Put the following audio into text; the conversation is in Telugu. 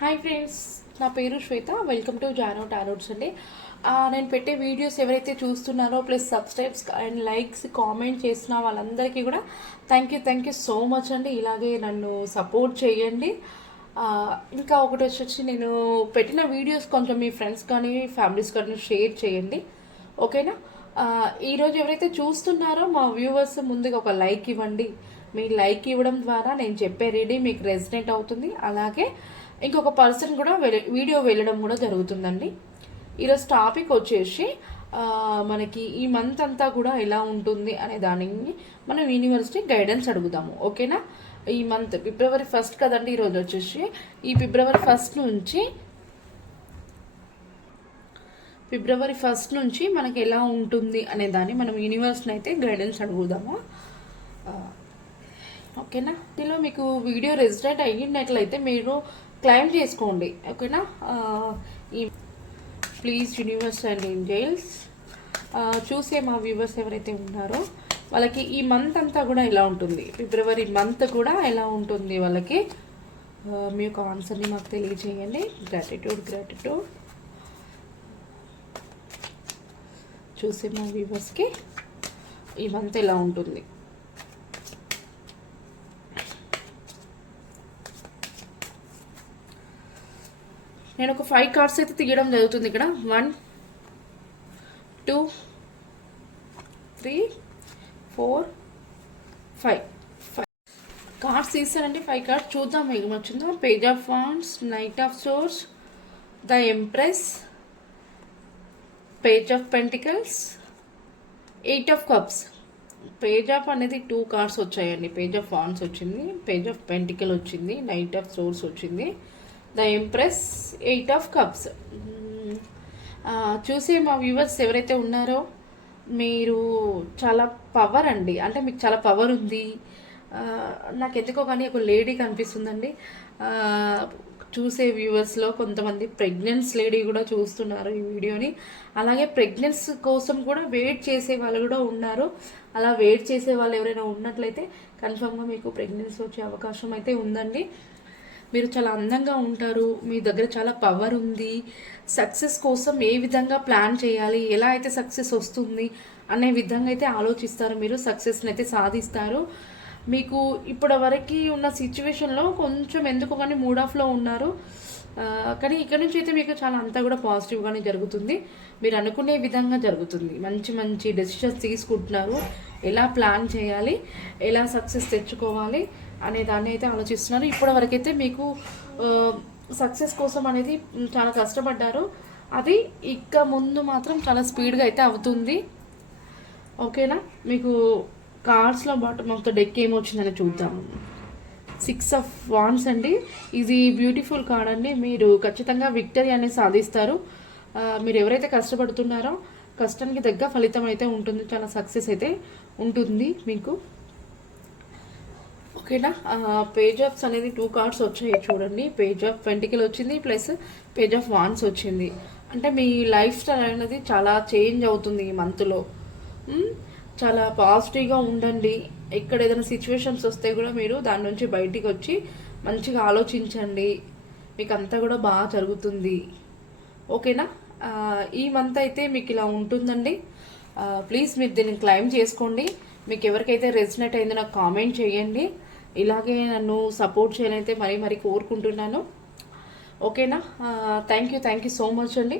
హాయ్ ఫ్రెండ్స్, నా పేరు శ్వేత. వెల్కమ్ టు జానో టారోట్స్ అండి. నేను పెట్టే వీడియోస్ ఎవరైతే చూస్తున్నారో plus subscribes and likes comment చేసిన వాళ్ళందరికీ కూడా థ్యాంక్ యూ సో మచ్ అండి. ఇలాగే నన్ను సపోర్ట్ చేయండి. ఇంకా ఒకటి వచ్చి నేను పెట్టిన వీడియోస్ కొంచెం మీ ఫ్రెండ్స్ కానీ ఫ్యామిలీస్ కానీ షేర్ చేయండి, ఓకేనా? ఈరోజు ఎవరైతే చూస్తున్నారో మా వ్యూవర్స్ ముందుగా ఒక లైక్ ఇవ్వండి. మీ లైక్ ఇవ్వడం ద్వారా నేను చెప్పే రెడీ మీకు రెసిడెంట్ అవుతుంది. అలాగే ఇంకొక పర్సన్ కూడా వీడియో వెళ్ళడం కూడా జరుగుతుందండి. ఈరోజు టాపిక్ వచ్చేసి మనకి ఈ మంత్ అంతా కూడా ఎలా ఉంటుంది అనే దానిని మనం యూనివర్సిటీ గైడెన్స్ అడుగుదాము, ఓకేనా? ఈ మంత్ ఫిబ్రవరి 1 కదండి ఈరోజు వచ్చేసి. ఈ ఫిబ్రవరి 1 నుంచి మనకి ఎలా ఉంటుంది అనే దాన్ని మనం యూనివర్సిటీని అయితే గైడెన్స్ అడుగుదాము, ఓకేనా? దీనిలో మీకు వీడియో రెసిడెంట్ అయినట్లయితే మీరు క్లైమ్ చేసుకోండి, ఓకేనా? ఈ ప్లీజ్ యూనివర్స్ అండ్ ఏంజెల్స్ చూసే మా వ్యూవర్స్ ఎవరైతే ఉన్నారో వాళ్ళకి ఈ మంత్ అంతా కూడా ఎలా ఉంటుంది, ఫిబ్రవరి మంత్ కూడా ఎలా ఉంటుంది వాళ్ళకి, మీ యొక్క ఆన్సర్ని మాకు తెలియజేయండి. గ్రాటిట్యూడ్ చూసే మా వ్యూవర్స్కి ఈ మంత్ ఎలా ఉంటుంది. నేను ఒక 5 కార్డ్స్ అయితే తీయడం జరుగుతుంది ఇక్కడ. 1 2 3 4 5 కార్డ్స్ తీస్తానండి. 5 కార్డ్స్ చూద్దాం ఏం వచ్చిందో. Page of wands, knight of swords, the empress, page of pentacles, 8 of cups. Page of అనేది 2 కార్డ్స్ వచ్చాయండి. పేజ్ ఆఫ్ వాండ్స్ వచ్చింది, పేజ్ ఆఫ్ పెంటికల్ వచ్చింది, నైట్ ఆఫ్ సోర్స్ వచ్చింది, ద ఎంప్రెస్, 8 ఆఫ్ కప్స్. చూసే మా వ్యూవర్స్ ఎవరైతే ఉన్నారో మీరు చాలా పవర్ అండి, అంటే మీకు చాలా పవర్ ఉంది. నాకు ఎందుకో కానీ ఒక లేడీ కనిపిస్తుందండి. చూసే వ్యూవర్స్లో కొంతమంది ప్రెగ్నెన్స్ లేడీ కూడా చూస్తున్నారు ఈ వీడియోని. అలాగే ప్రెగ్నెన్స్ కోసం కూడా వెయిట్ చేసే వాళ్ళు కూడా ఉన్నారు. అలా వెయిట్ చేసే వాళ్ళు ఎవరైనా ఉన్నట్లయితే కన్ఫర్మ్గా మీకు ప్రెగ్నెన్సీ వచ్చే అవకాశం అయితే ఉందండి. మీరు చాలా అందంగా ఉంటారు, మీ దగ్గర చాలా పవర్ ఉంది. సక్సెస్ కోసం ఏ విధంగా ప్లాన్ చేయాలి, ఎలా అయితే సక్సెస్ వస్తుంది అనే విధంగా అయితే ఆలోచిస్తారు. మీరు సక్సెస్ని అయితే సాధిస్తారు. మీకు ఇప్పటివరకు ఉన్న సిచ్యువేషన్లో కొంచెం ఎందుకు కానీ మూడ్ ఆఫ్లో ఉన్నారు, కానీ ఇక్కడ నుంచి అయితే మీకు చాలా అంతా కూడా పాజిటివ్గానే జరుగుతుంది. మీరు అనుకునే విధంగా జరుగుతుంది. మంచి మంచి డెసిషన్స్ తీసుకుంటున్నారు. ఎలా ప్లాన్ చేయాలి, ఎలా సక్సెస్ తెచ్చుకోవాలి అనే దాన్ని అయితే ఆలోచిస్తున్నారు. ఇప్పటివరకైతే మీకు సక్సెస్ కోసం అనేది చాలా కష్టపడ్డారు. అది ఇక ముందు మాత్రం చాలా స్పీడ్గా అయితే అవుతుంది, ఓకేనా? మీకు కార్డ్స్లో బాటమ్ ఆఫ్ ద డెక్ ఏమొచ్చిందని చూద్దాం. 6 ఆఫ్ వాండ్స్ అండి. ఇది బ్యూటిఫుల్ కార్డ్ అండి. మీరు ఖచ్చితంగా విక్టరీ అనేది సాధిస్తారు. మీరు ఎవరైతే కష్టపడుతున్నారో కష్టానికి తగ్గ ఫలితం అయితే ఉంటుంది. చాలా సక్సెస్ అయితే ఉంటుంది మీకు, ఓకేనా? పేజ్ ఆఫ్స్ అనేది 2 కార్డ్స్ వచ్చాయి చూడండి. పేజ్ ఆఫ్ పెంటికల్ వచ్చింది, ప్లస్ పేజ్ ఆఫ్ వాండ్స్ వచ్చింది. అంటే మీ లైఫ్ స్టైల్ అనేది చాలా చేంజ్ అవుతుంది ఈ మంత్లో. చాలా పాజిటివ్గా ఉండండి. ఎక్కడ ఏదైనా సిచ్యువేషన్స్ వస్తే కూడా మీరు దాని నుంచి బయటికి వచ్చి మంచిగా ఆలోచించండి. మీకు అంతా కూడా బాగా జరుగుతుంది, ఓకేనా? ఈ మంత్ అయితే మీకు ఇలా ఉంటుందండి. ప్లీజ్ మీరు దీన్ని క్లైమ్ చేసుకోండి. మీకు ఎవరికైతే రెసినేట్ అయిందో నాకు కామెంట్ చేయండి. ఇలాగే నన్ను సపోర్ట్ చేయనైతే మరీ కోరుకుంటున్నాను, ఓకేనా? థ్యాంక్ యూ సో మచ్ అండి.